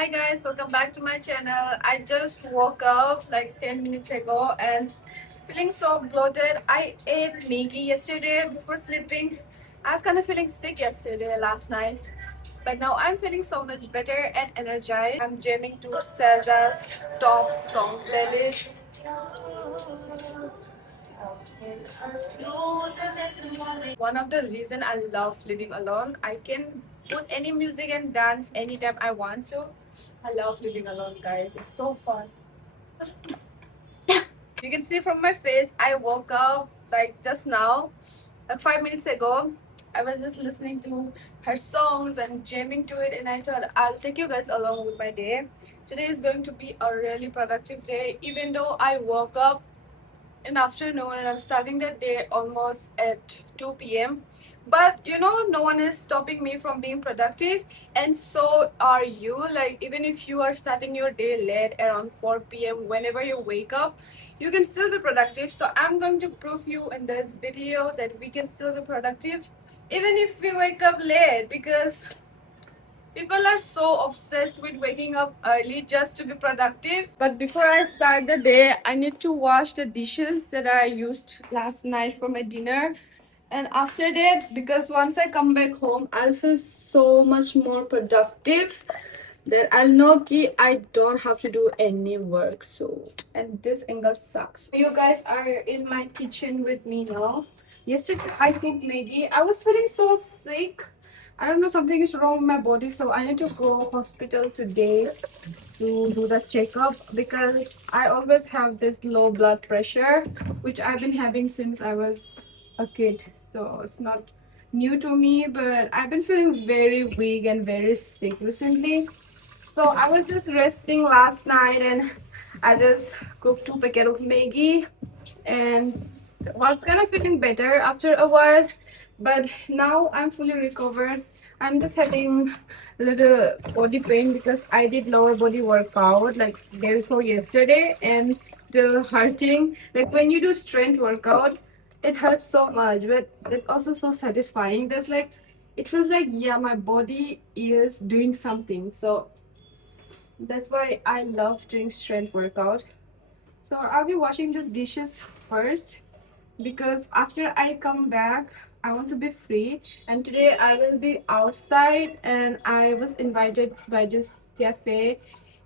Hi guys, welcome back to my channel. I just woke up like 10 minutes ago and feeling so bloated. I ate Maggie yesterday before sleeping. I was kind of feeling sick yesterday, last night. But now I'm feeling so much better and energized. I'm jamming to SZA's top song playlist. One of the reason I love living alone, I can put any music and dance anytime I want to. I love living alone, guys. It's so fun. You can see from my face, I woke up like just now, like 5 minutes ago. I was just listening to her songs and jamming to it, and I thought I'll take you guys along with my day. Today is going to be a really productive day, even though I woke up in afternoon and I'm starting the day almost at 2 p.m. But no one is stopping me from being productive, and so are you. Like, even if you are starting your day late around 4 p.m., whenever you wake up, you can still be productive. So, I'm going to prove you in this video that we can still be productive even if we wake up late, because people are so obsessed with waking up early just to be productive. But before I start the day, I need to wash the dishes that I used last night for my dinner. And after that, because once I come back home, I'll feel so much more productive that I'll know ki I don't have to do any work. So, and this angle sucks. You guys are in my kitchen with me now. Yesterday, I cooked Maggie. I was feeling so sick. I don't know, something is wrong with my body, so I need to go hospital today to do the checkup, because I always have this low blood pressure, which I've been having since I was a kid. So it's not new to me, but I've been feeling very weak and very sick recently. So I was just resting last night and I just cooked 2 packets of Maggie and was kind of feeling better after a while. But now I'm fully recovered. I'm just having a little body pain because I did lower body workout like day before yesterday and still hurting. Like when you do strength workout, it hurts so much, but it's also so satisfying. There's like, it feels like, yeah, my body is doing something. So that's why I love doing strength workout. So I'll be washing these dishes first, because after I come back, I want to be free. And today I will be outside, and I was invited by this cafe.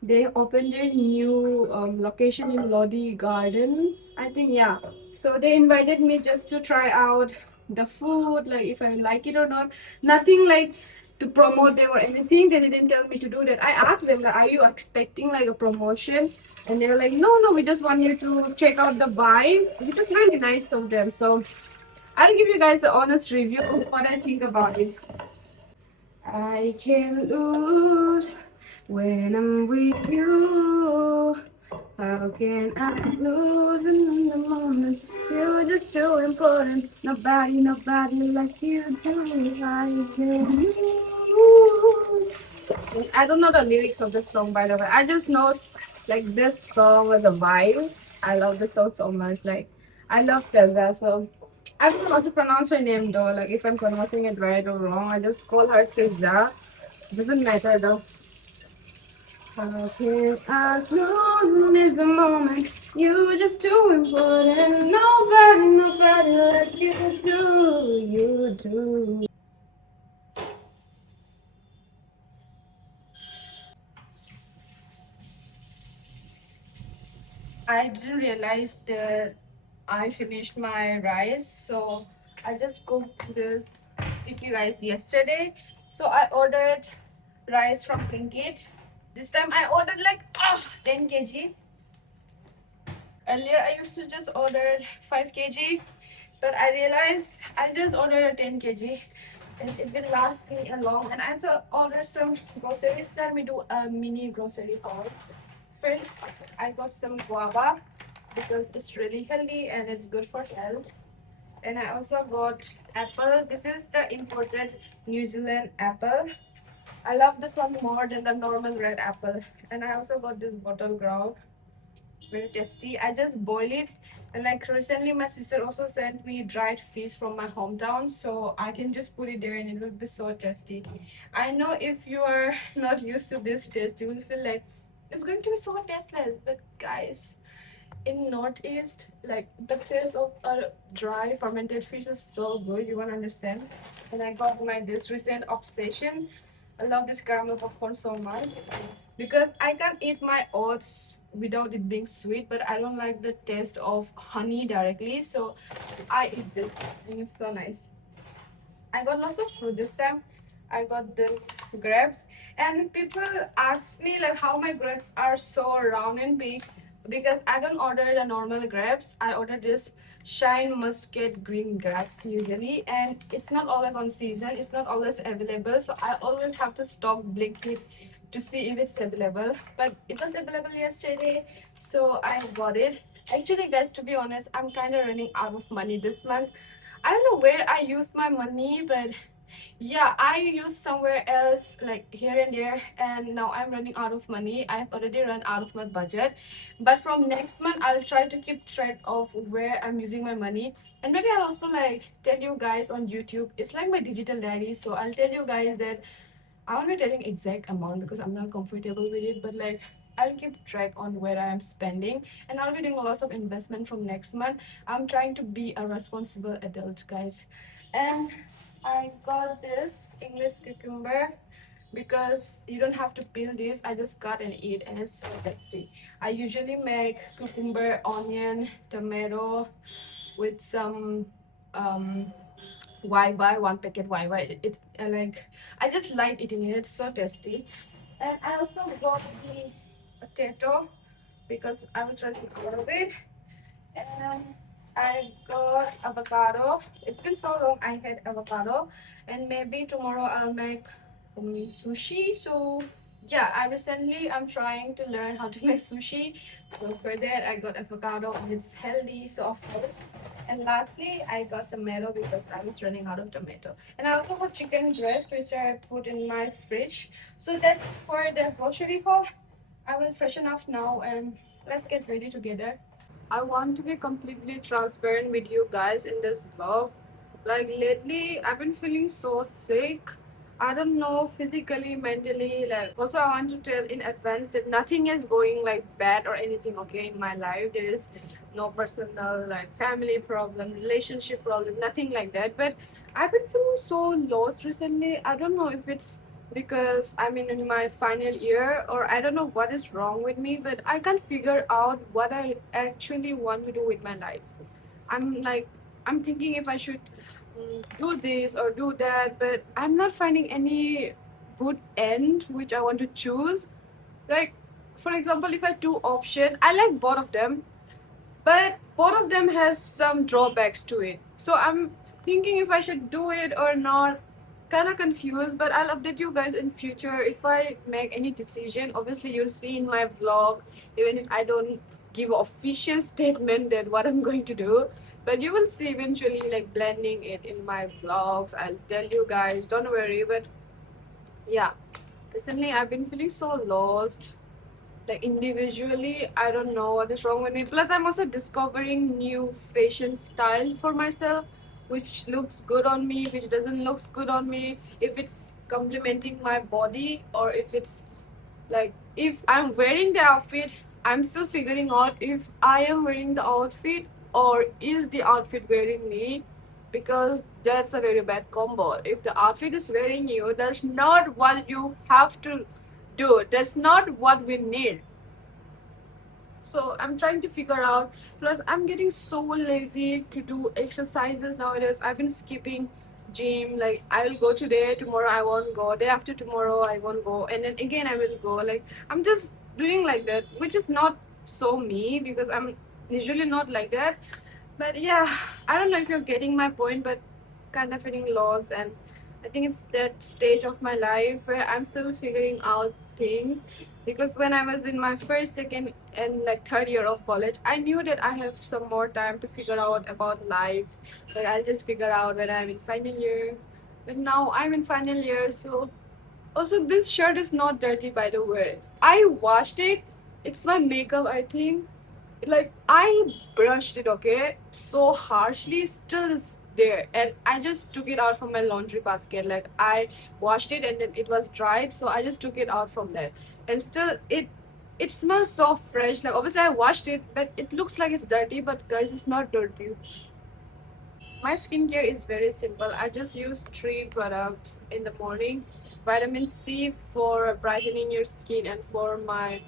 They opened a new location in Lodi Garden, I think, yeah. So they invited me just to try out the food, like if I like it or not. Nothing like to promote them or anything. They didn't tell me to do that. I asked them, like, are you expecting like a promotion? And they were like, no, no, we just want you to check out the vibe, which was really nice of them. So I'll give you guys an honest review of what I think about it. I can lose when I'm with you. How can I lose in the moment? You're just so important. Nobody like you do. I can lose. I don't know the lyrics of the song, by the way. I just know like this song was a vibe. I love the song so much. Like, I love Zelda, so I don't know how to pronounce her name though. Like, if I'm pronouncing it right or wrong, I just call her Zelda. Doesn't matter though. How can I lose the moment? You're just too important. Nobody like you do. You do. I didn't realize that I finished my rice, so I just cooked this sticky rice yesterday. So I ordered rice from Blinkit. This time I ordered like 10 kg. Earlier I used to just order 5 kg, but I realized I just ordered a 10 kg and it will last me a long. And I also ordered some groceries. Let me do a mini grocery haul. First, I got some guava because it's really healthy and it's good for health. And I also got apple. This is the imported New Zealand apple. I love this one more than the normal red apple. And I also got this bottle ground. very tasty. I just boil it. And like recently, my sister also sent me dried fish from my hometown, so I can just put it there and it will be so tasty. I know if you are not used to this taste, you will feel like it's going to be so tasteless. But guys, in Northeast, like the taste of a dry fermented fish is so good. You won't understand. And I got my this recent obsession. I love this caramel popcorn so much because I can eat my oats without it being sweet, but I don't like the taste of honey directly, so I eat this and it's so nice. I got lots of fruit this time. I got this grapes, and people ask me like how my grapes are so round and big because I don't order the normal grapes. I order this shine muscat green grapes usually, and it's not always on season. It's not always available, so I always have to stop Blinkit to see if it's available. But it was available yesterday, so I bought it. Actually, guys, to be honest, I'm kind of running out of money this month. I don't know where I used my money, but yeah, I used somewhere else like here and there, and now I'm running out of money. I've already run out of my budget. But from next month, I'll try to keep track of where I'm using my money. And maybe I'll also like tell you guys on YouTube. It's like my digital diary. So I'll tell you guys that I won't be telling exact amount because I'm not comfortable with it, but like I'll keep track on where I am spending, and I'll be doing lots of investment from next month. I'm trying to be a responsible adult, guys. And I got this English cucumber because you don't have to peel this. I just cut and eat, and it's so tasty. I usually make cucumber, onion, tomato with some um why buy one packet why it like I just like eating it. It's so tasty. And I also got the potato because I was running out of it. And I got avocado. It's been so long I had avocado, and maybe tomorrow I'll make sushi. So yeah, I'm trying to learn how to make sushi. So for that I got avocado, and it's healthy, so of course. And lastly, I got tomato because I was running out of tomato. And I also got chicken breast, which I put in my fridge. So that's for the grocery haul. I will freshen up now and let's get ready together. I want to be completely transparent with you guys in this vlog. Like lately, I've been feeling so sick. I don't know, physically, mentally. Like, also, I want to tell in advance that nothing is going like bad or anything okay in my life. There is no personal, like, family problem, relationship problem, nothing like that. But I've been feeling so lost recently. I don't know if it's because I'm in my final year or I don't know what is wrong with me, but I can't figure out what I actually want to do with my life. I'm like, I'm thinking if I should do this or do that, but I'm not finding any good end which I want to choose. Like, for example, if I do option, I like both of them, but both of them has some drawbacks to it. So I'm thinking if I should do it or not. Kind of confused, but I'll update you guys in future if I make any decision. Obviously, you'll see in my vlog, even if I don't give an official statement that what I'm going to do, but you will see eventually like blending it in my vlogs. I'll tell you guys, don't worry. But yeah, recently I've been feeling so lost, like individually. I don't know what is wrong with me. Plus I'm also discovering new fashion style for myself, which looks good on me, which doesn't looks good on me, if it's complementing my body or if it's like if I'm wearing the outfit. I'm still figuring out if I am wearing the outfit or is the outfit wearing me, because that's a very bad combo. If the outfit is wearing you, that's not what you have to do. That's not what we need. So I'm trying to figure out. Plus I'm getting so lazy to do exercises nowadays. I've been skipping gym. Like I will go today, tomorrow I won't go, day after tomorrow I won't go, and then again I will go. Like I'm just doing like that, which is not so me because I'm usually not like that. But yeah, I don't know if you're getting my point, but kind of feeling lost. And I think it's that stage of my life where I'm still figuring out things. Because when I was in my first, second, and like third year of college, I knew that I have some more time to figure out about life. Like I'll just figure out when I'm in final year. But now I'm in final year, so also this shirt is not dirty by the way. I washed it. It's my makeup, I think. like I brushed it, okay, so harshly, still is there, and I just took it out from my laundry basket. Like I washed it and then it was dried, so I just took it out from there, and still it smells so fresh. Like obviously I washed it, but it looks like it's dirty, but guys, it's not dirty. My skincare is very simple. I just use three products in the morning: vitamin C for brightening your skin and for my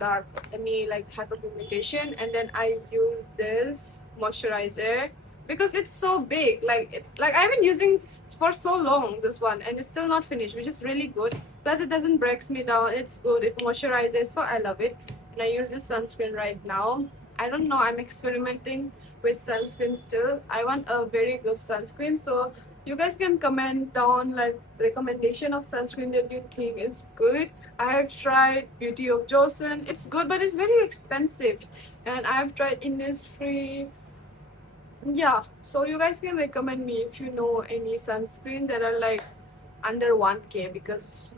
dark any like hyperpigmentation, and then I use this moisturizer because it's so big. Like like I've been using for so long this one, and it's still not finished, which is really good. Plus it doesn't breaks me down. It's good. It moisturizes, so I love it. And I use this sunscreen right now. I don't know. I'm experimenting with sunscreen still. I want a very good sunscreen, so you guys can comment down like recommendation of sunscreen that you think is good. I have tried Beauty of Joseon. It's good, but it's very expensive. And I've tried Innisfree. Yeah, so you guys can recommend me if you know any sunscreen that are like under 1K, because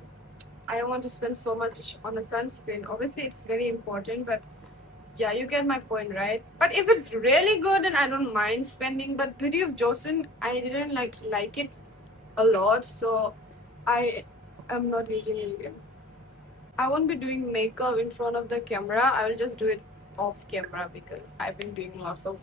I don't want to spend so much on a sunscreen. Obviously, it's very important, but yeah, you get my point, right? But if it's really good, then I don't mind spending. But Beauty of Joseon, I didn't like it a lot, so I am not using it again. I won't be doing makeup in front of the camera. I will just do it off camera because I've been doing lots of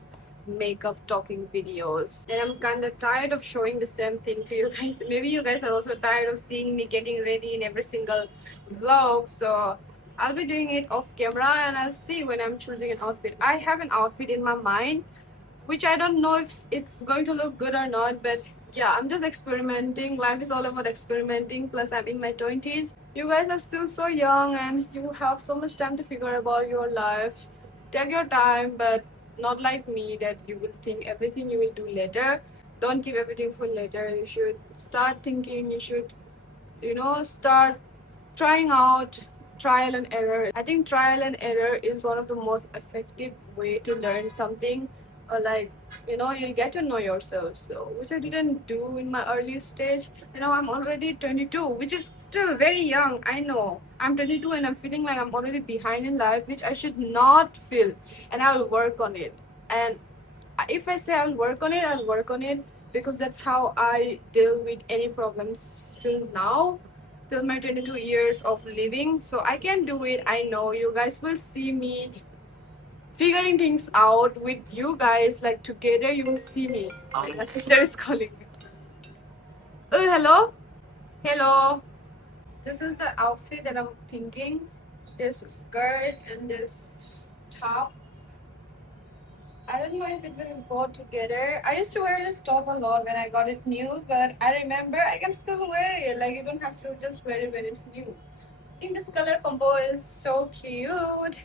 makeup talking videos. And I'm kind of tired of showing the same thing to you guys. Maybe you guys are also tired of seeing me getting ready in every single vlog. So I'll be doing it off camera and I'll see when I'm choosing an outfit. I have an outfit in my mind, which I don't know if it's going to look good or not, but yeah, I'm just experimenting. Life is all about experimenting. Plus, I'm in my 20s. You guys are still so young and you have so much time to figure about your life. Take your time, but not like me that you will think everything you will do later. Don't keep everything for later. You should start thinking. You should, start trying out, trial and error. I think trial and error is one of the most effective way to learn something, or like, you get to know yourself. So which I didn't do in my early stage. I'm already 22, which is still very young. I know I'm 22 and I'm feeling like I'm already behind in life, which I should not feel. And I'll work on it. And if I say I'll work on it, I'll work on it, because that's how I deal with any problems till now, till my 22 years of living. So I can do it. I know you guys will see me figuring things out with you guys. Like together, you will see me. My sister is calling me. Oh, hello. Hello. This is the outfit that I'm thinking. This skirt and this top. I don't know if it will go together. I used to wear this top a lot when I got it new, but I remember I can still wear it. Like, you don't have to just wear it when it's new. I think this color combo is so cute.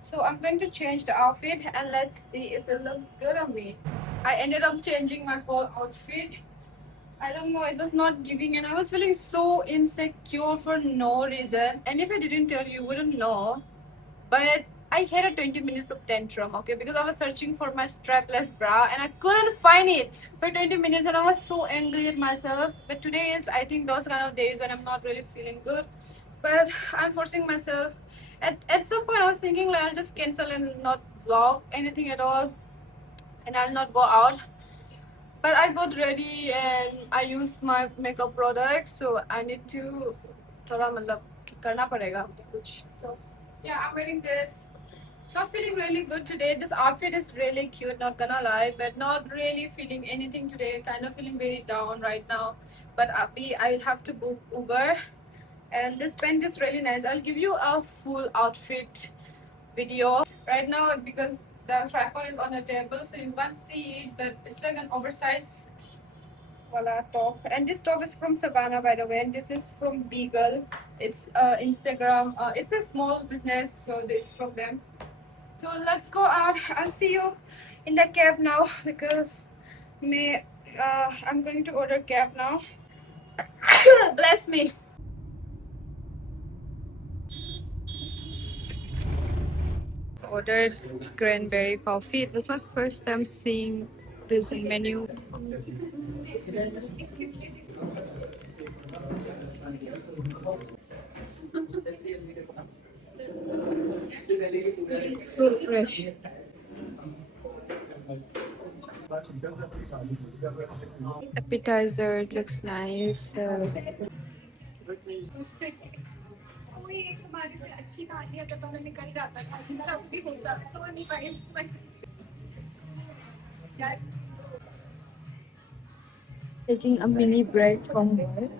So I'm going to change the outfit and let's see if it looks good on me. I ended up changing my whole outfit. I don't know, it was not giving, and I was feeling so insecure for no reason. And if I didn't tell you, you wouldn't know. But I had a 20 minutes of tantrum, okay, because I was searching for my strapless bra and I couldn't find it for 20 minutes, and I was so angry at myself. But today is, I think, those kind of days when I'm not really feeling good. But I'm forcing myself. At some point, I was thinking like I'll just cancel and not vlog anything at all, and I'll not go out. But I got ready and I used my makeup products, so I need to थोड़ा मतलब करना पड़ेगा कुछ. So yeah, I'm wearing this. Not feeling really good today. This outfit is really cute, not gonna lie, but not really feeling anything today. Kind of feeling very down right now. But I'll have to book Uber. And this pant is really nice. I'll give you a full outfit video right now because the tripod is on a table, so you can't see it, but it's like an oversized voila top. And this top is from Savannah, by the way, and this is from Beagle. It's Instagram. It's a small business, so it's from them. So let's go out. I'll see you in the cab now because I'm going to order cab now. Bless me. Ordered cranberry coffee. It was my first time seeing this menu. So fresh. Appetizer, it looks nice. वो ये हमारे से अच्छी कहानी अगर पता निकल जाता था सब भी होता तो नहीं पाए taking a mini break from work.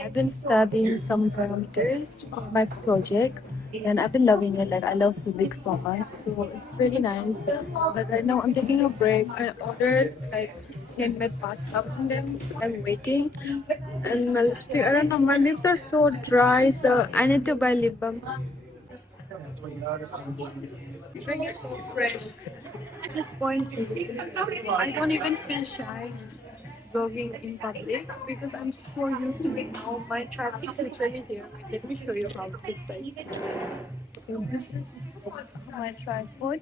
I've been studying some parameters for my project and I've been loving it. Like I love physics so much. So it's really nice. But right now I'm taking a break. I ordered like handmade pasta from them. I'm waiting. And my lipstick, I don't know, my lips are so dry, so I need to buy lip balm. This drink is so fresh. At this point, I don't even feel shy vlogging in public because I'm so used to it now. My tripod is literally here. Let me show you how it looks like. So this is my tripod,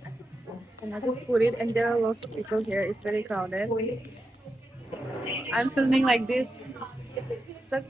and I just put it, and there are lots of people here. It's very crowded. I'm filming like this. The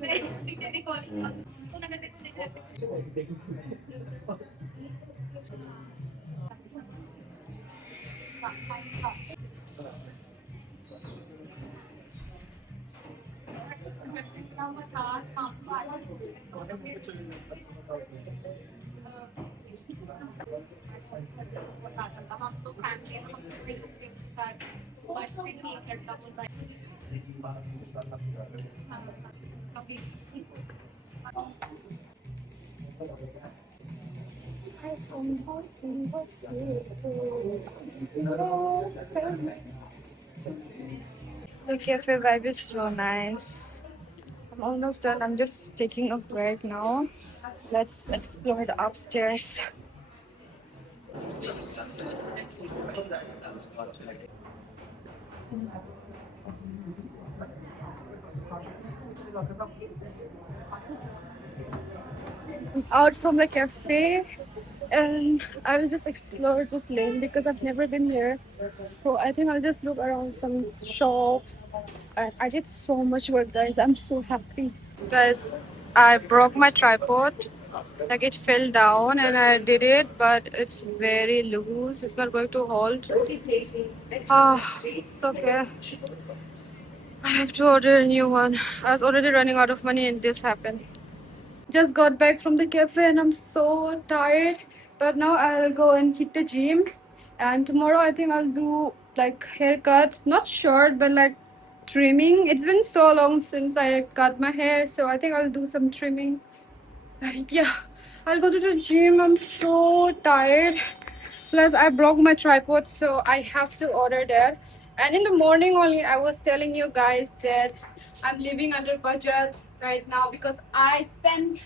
cafe vibe is so nice. I'm almost done. I'm just taking a break now. Let's explore the upstairs. Out from the cafe and I will just explore this lane because I've never been here. So I think I'll just look around some shops. And I did so much work, guys. I'm so happy. Guys, I broke my tripod. Like it fell down and I did it, but it's very loose. It's not going to hold. Ah, it's okay. I have to order a new one. I was already running out of money and this happened. Just got back from the cafe and I'm so tired. But now I'll go and hit the gym. And tomorrow I think I'll do like haircut. Not short, but like trimming. It's been so long since I cut my hair, so I think I'll do some trimming. Yeah, I'll go to the gym. I'm so tired. Plus, I broke my tripod, so I have to order that. And in the morning only, I was telling you guys that I'm living under budget right now because I spent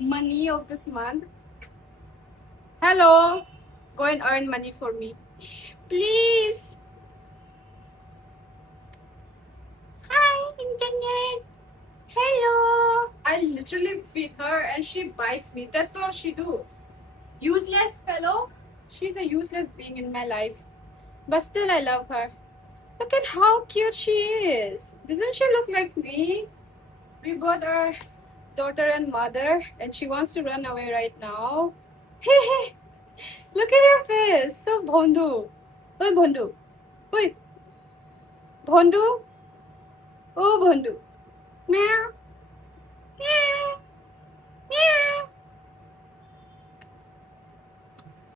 money of this month. Hello, go and earn money for me, please. Hi, internet. Hello. I literally feed her and she bites me. That's all she do. Useless fellow. She's a useless being in my life. But still I love her. Look at how cute she is. Doesn't she look like me? We both are daughter and mother and she wants to run away right now. Hey, hey. Look at her face. So Bhondu. Oi Bhondu. Oi. Bhondu. Oh Bhondu. Meow. Meow.